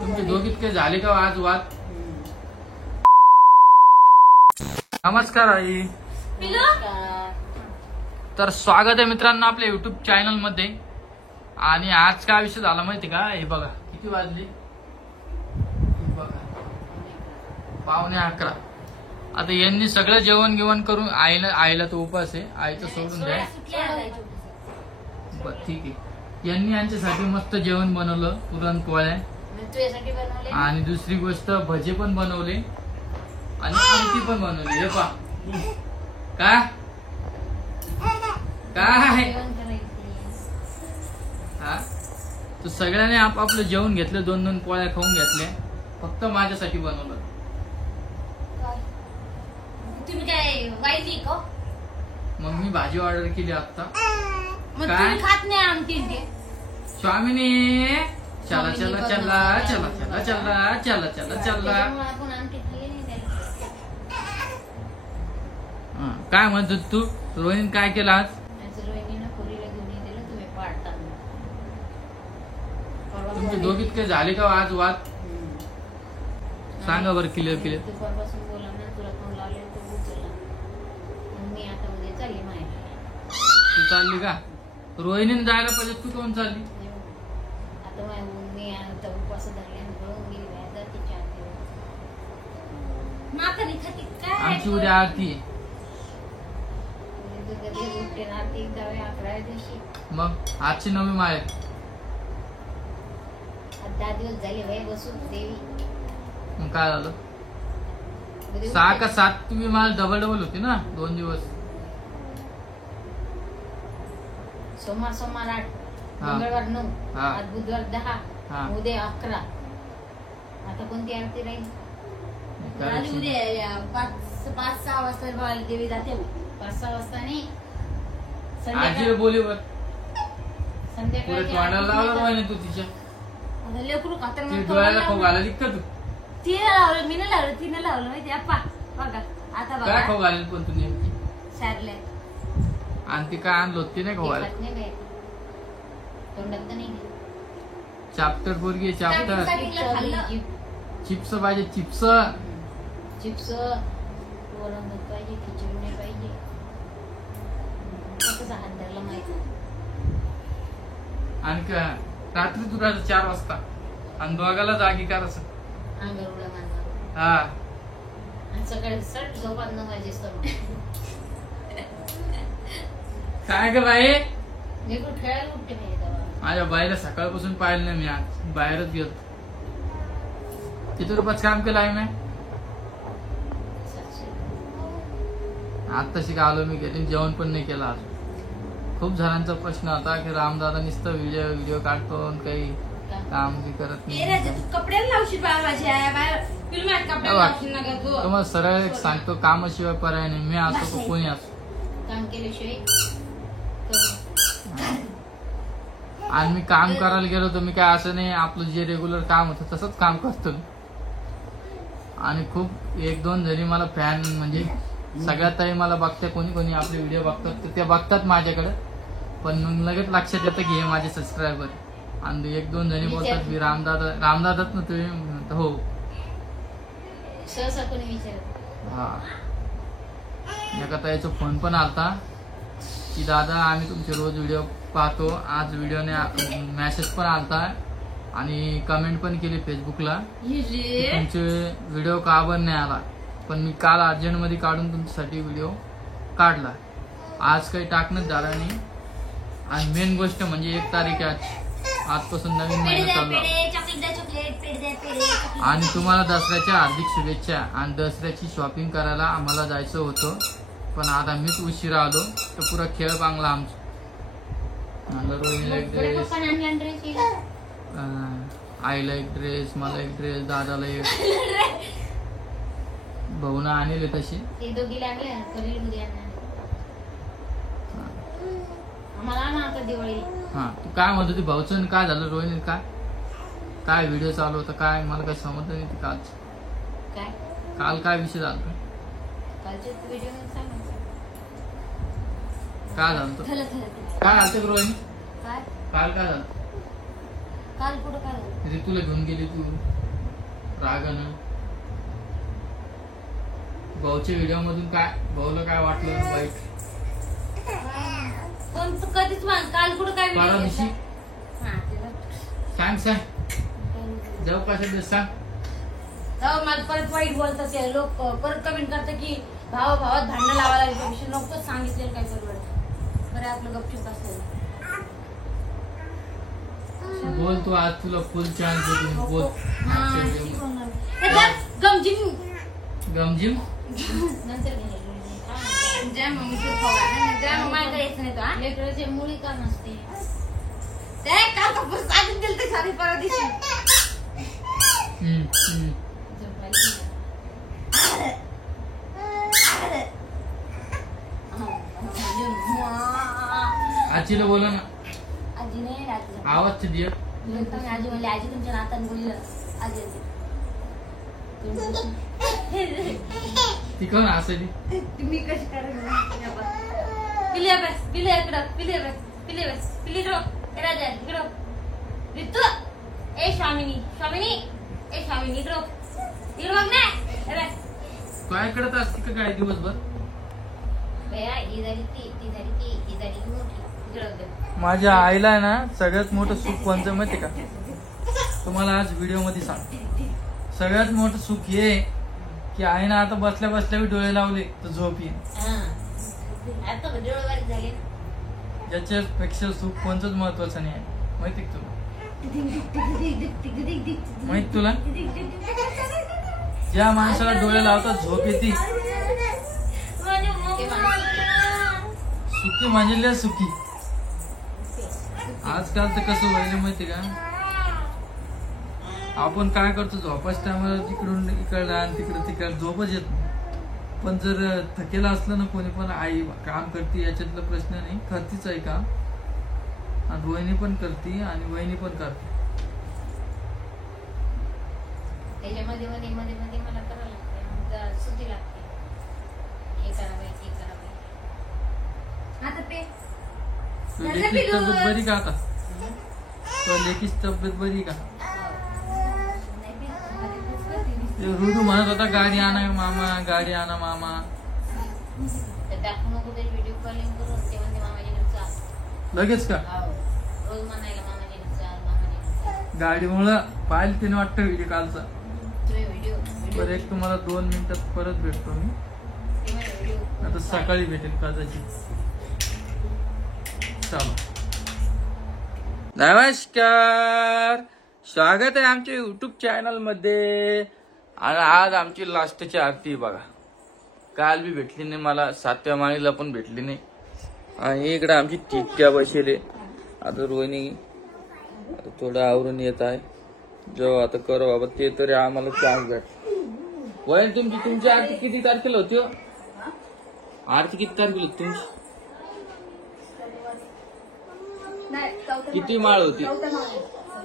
तुमचे दोघीत काही झाले का आज वाद? नमस्कार आई. तर स्वागत आहे मित्रांनो आपल्या युट्यूब चॅनल मध्ये. आणि आज काय विषय झाला माहिती का? हे बघा किती वाजली, पावणे 11. आता यांनी सगळं जेवण गिवण करून आईला तो उपास आहे, आईचं सोडून द्या. ठीक आहे. यांनी यांच्यासाठी मस्त जेवण बनवलं, पुरणपोळ्या आणि दुसरी गोष्ट भजे पण बनवले आणि आमटी पण बनवली. हे पा काय काय हा, तर सगळ्यांनी आपापलं जेवण घेतलं, 2-2 पोळ्या खाऊन घेतल्या. फक्त माझ्यासाठी बनवलं. तुम्ही काय वाईली का? मग मी भाजी ऑर्डर केली आता. काय खात नाही आमटी ते स्वामिनी. चला चला चला चला चला चला चला चला चला. काय म्हणतो तू? रोहिणी काय केलं आज? तुमचे दोघीत काही झाले का आज वाद? सांगा बरं क्लिअर क्लिअर. तू चालली का? रोहिणीने जायला पाहिजे, तू कोण चालली? आमची उद्या आरती आहे. मग आजची नवी माय 10 दिवस झाले बसून देवी. मग काय झालं? 6 का 7 तुम्ही मला डबल होती ना 2 दिवस. सोमवार 8, मंगळवार 9, आज बुधवार 10, उद्या 11. आता कोणती आरती राहील? उद्या 5-6 वाजता देवी जाते. 5-6 वाजता नाही, आजी बोली बर संध्याकाळी तोंडाला लावला नाही तू तिच्या. लेकरू खातर डोळ्याला खाऊ घालायला का तू? तिने लावलं, मी नाही लावलं, तिने लावलं माहिती. अप्पा बघा आता बघा काय खाऊ घालेल पण तू नेमकी? सारले आणि ती काय आणलो ती नाही खाऊ घाल. तोंडात नाही. चाप्टर पोरगी चाप्टर. चिप्स पाहिजे, चिप्स चिप्स वरण पाहिजे, खिचडी नाही पाहिजे. कसं हात धरला माहिती. आणि का रात्री तू 4 वाजता आणि दोघाला जागी करायचं. अंगावर उड्या मारणार. हा, आणि सकाळी सट झोपात 9 वाजेस्तोवर. काय ग बाई? लेकरू खेळायला उठते नाही तेव्हा. माझ्या बाईला सकाळपासून पाहिलं नाही मी, आज बाहेरच गेलो. किती रुपयाचं काम केलं आहे मी? आत्ताशी आलो मी, गेली जेवण पण नाही केलं आज. खूप जणांचा प्रश्न होता की रामदादा नुसतं व्हिडिओ काढतो, काही काम बी करत नाही. तुम्हाला सरळ एक सांगतो, कामाशिवाय पर्याय नाही. मी असो तो कोणी असो, काम केल्याशिवाय. आणि मी काम करायला गेलो तर मी काय असं नाही, आपलं जे रेग्युलर काम होतं तसंच काम करतो. आणि खूप 1-2 जणी मला फॅन, म्हणजे सगळ्यात ताई मला बघते, कोणी कोणी आपले व्हिडिओ बघतात तर ते बघतात माझ्याकडे. पण मग लगेच लक्षात येतं की हे माझे सबस्क्रायबर. आणि 1-2 जणी बोलतात मी रामदादाच ना तुम्ही? हो. सहसा कोणी विचारत. हा, एका ताईचा फोन पण आलता की दादा आम्ही तुमचे रोज व्हिडिओ पाहतो. आज व्हिडिओने मेसेज पण आलता आणि कमेंट पण केली फेसबुकला, तुमचे व्हिडिओ का बरं नाही आला. पण मी काल अर्जंटमध्ये काढून तुमच्यासाठी व्हिडिओ काढला. आज काही टाकणंच झाला नाही. आणि मेन गोष्ट म्हणजे 1 तारीख आजपासून नवीन महिना चालू. आणि तुम्हाला दसऱ्याच्या हार्दिक शुभेच्छा. आणि दसऱ्याची शॉपिंग करायला आम्हाला जायचं होतं, पण आता मीच उशिरा आलो तर पुरा खेळ बांगला आमचा. रोहिणीला एक ड्रेस, आईला एक ड्रेस, मला एक ड्रेस, दादाला एक, भाऊना आणले तशी. हा, तू काय म्हणत होती भाऊचं? काय झालं रोहिणी? काय व्हिडिओ चालू होता? काय मला काय समजलं नाही. काल काय विषय झाला? काय झालं? काय झालं रोहिणी? काय काल काय झालं? काल कुठं काय झालं? म्हणजे तुला घेऊन गेली तू रागानं. भाऊच्या व्हिडिओ मधून काय भाऊला काय वाटलं वाईट? पण तू कधीच म्हण काल कुठं काय परवा video दिवशी घेतला? हा, तिला- सांग जाऊ कशा दिवस सांग. जाऊ मला परत वाईट बोलतात ते लोक परत कमेंट करतात की भावात भांडणं लावायला त्यापेक्षा नको सांगितलेलं काय परवडत. बरं आपलं गपचूप असलेलं बोल तू आज तुला फुल चान्स देतो बोल. गमजिम गमजिम नंतर जय मम्मी तू खावा जय मम्मी काय येत नाही तो हा लेकराचे मुळी का नसते ते काल कपूर साजून दिल ते सारी परवा दिवशी आजीला बोला ना. आजी नाही रात्री आवाज दे. आजी म्हणली आजी तुमच्या नातान बोललं आजी ती कोण असेल? तुम्ही कशी करायला पिली बस पिली इकडं पिली बस पिली बस पिली राजा इकडं ऋतू ए स्वामिनी ए स्वामिनी इकडं बघ ना काय करत असते का काय दिवसभर? बया ही झाली ती झाली ही झाली मोठी इकडं माझ्या आईला आहे ना सगळ्यात मोठं सुख कोणतं माहिती का? तुम्हाला आज व्हिडिओ मध्ये सांग. सगळ्यात मोठं सुख हे की आईनं आता बसल्या बसल्या डोळे लावले तर झोप येईल. आता डोळेवारी झाले याच्यापेक्षा सुख कोणतंच महत्वाचं नाही आहे. माहिती का तुला? माहित तुला ज्या माणसाला डोळे लावतात झोप येते सुखी म्हणजे सुखी. आजकाल तर कसं व्हायला माहिती का? आपण काय करतो झोपाच टायमाला तिकडून इकडं आणि तिकडं झोपच येत नाही. पण जर थकेला असलं ना कोणी पण आई काम करते याच्यातला प्रश्न नाही. करतीच आहे काम आणि रोहिणी पण करते आणि वहिनी पण करते. त्याच्यामध्ये मध्ये मध्ये मध्ये मला करावं लागते सुधी लागते हे करावं ते करावं. आता पे लेकीच तब्येत बरी का? आता लेकीच तब्येत बरी का? रुडू म्हणत होता गाडी आणा मामा गाडी आणा मामा. दाखवू नको ते व्हिडिओ कॉलिंग करून ते म्हणते मामाजी नुकसान लगेच का? रोज म्हणायला मामाजी नुकसान गाडीमुळं पाहिलं तिने वाटतं व्हिडिओ कालचा. व्हिडिओ बरं एक तुम्हाला 2 मिनिटात परत भेटतो मी. आता सकाळी भेटेल कदाचित. चला नमस्कार स्वागत आहे आमच्या युट्यूब चॅनल मध्ये. आणि आज आमची लास्टची आरती बघा. काल बी भेटली नाही मला 7व्या माळीला पण भेटली नाही. आणि इकडे आमची टिक्क्या बसले. आता रोहिणी थोडं आवरून येत आहे. जेव्हा आता करू बाबा ते तरी आम्हाला चान्स भेट. वय तुमची आरती किती तारखेला होती? आरती किती तारखेला होती तुमची? किती माळ होती?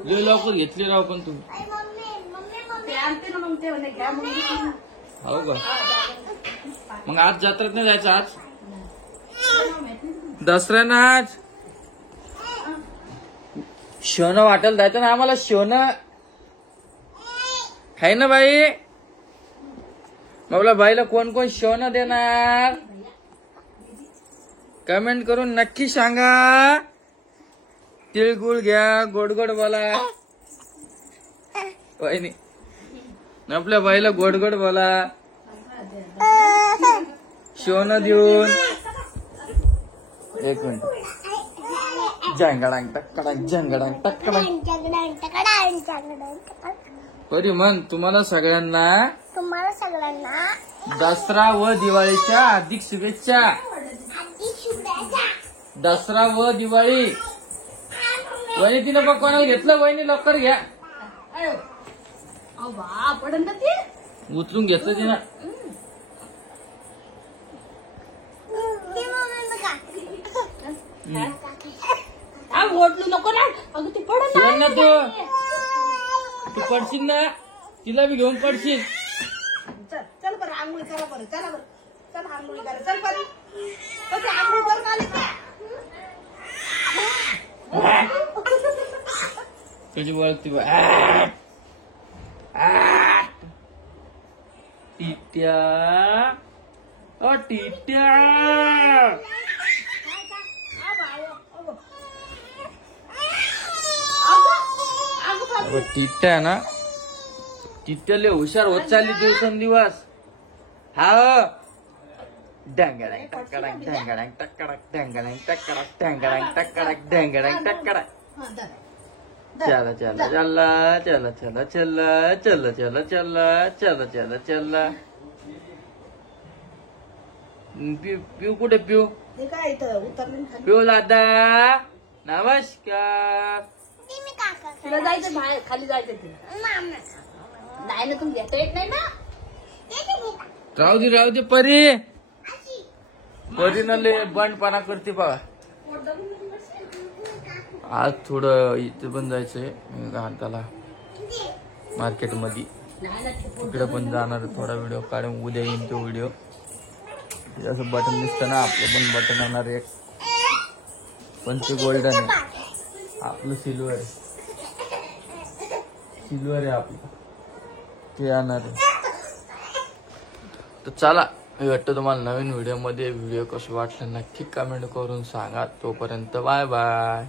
लय लवकर घेतली राव पण तुम्ही. हो का? मग आज जत्रेत नाही जायचं? आज दसरा ना. आज शिवणं वाटेल जायचं ना आम्हाला. शिवणं आहे ना बाई? बाबला बाईला कोण कोण शिवणं देणार कमेंट करून नक्की सांगा. तिळगुळ घ्या गोड गोड बोला. वहिनी आपल्या बाईला गोड गोड बोला. शिवणं देऊन. एक मिनिट. जंगडांग टक्कडांग जंगडांग टक्कडांग. बरी म्हण. तुम्हाला सगळ्यांना दसरा व दिवाळीच्या हार्दिक शुभेच्छा. दसरा व दिवाळी. वहिनी तिनं बघ कोणाला घेतलं? वहिनी लवकर घ्या. उचलून घेतलं तिनं. नको ना अगं ती पडत ना तू पडशील ना. तिला बी घेऊन पडशील. चल बरं आंघोळी करा बरं. चला बरं चल आंघोळी करा. चल बरं आंघोळ करून आले का? तुझी बोलती बा टिट्या ओ टिट्या टिट्या आहे ना टिट्याले हुशार होत चालली दिवसेंदिवस हा ढंगडंग टक्कडंग ढंगडंग टक्कडंग ढंगडंग टक्कडंग ढंगडंग टक्कडंग ढंगडंग टक्कडंग चला चला चला चला चला चला चला चला चला चला चला चला पिऊ कुठे पिऊ ते काय इथं उतरले खाली. पिऊ दादा नमस्कार तिला जायचं बाहेर खाली जायचं तिला नाही ना तुम्ही घेता येत नाही ना राहू दे परी परीनं लय बंडपणा करते बघा आज थोडं इथे पण जायचंय घाटाला मार्केट मध्ये तिकडे पण जाणार थोडा व्हिडिओ काढून उद्या येईन तो व्हिडिओ असं बटन दिसतं ना आपलं पण बटन येणार एक पण ते गोल्डन आहे आपलं सिल्वर आहे आपलं ते येणार आहे तर चला मी वाटतं तुम्हाला नवीन व्हिडिओ मध्ये व्हिडिओ कसं वाटलं नक्की कमेंट करून सांगा तोपर्यंत बाय बाय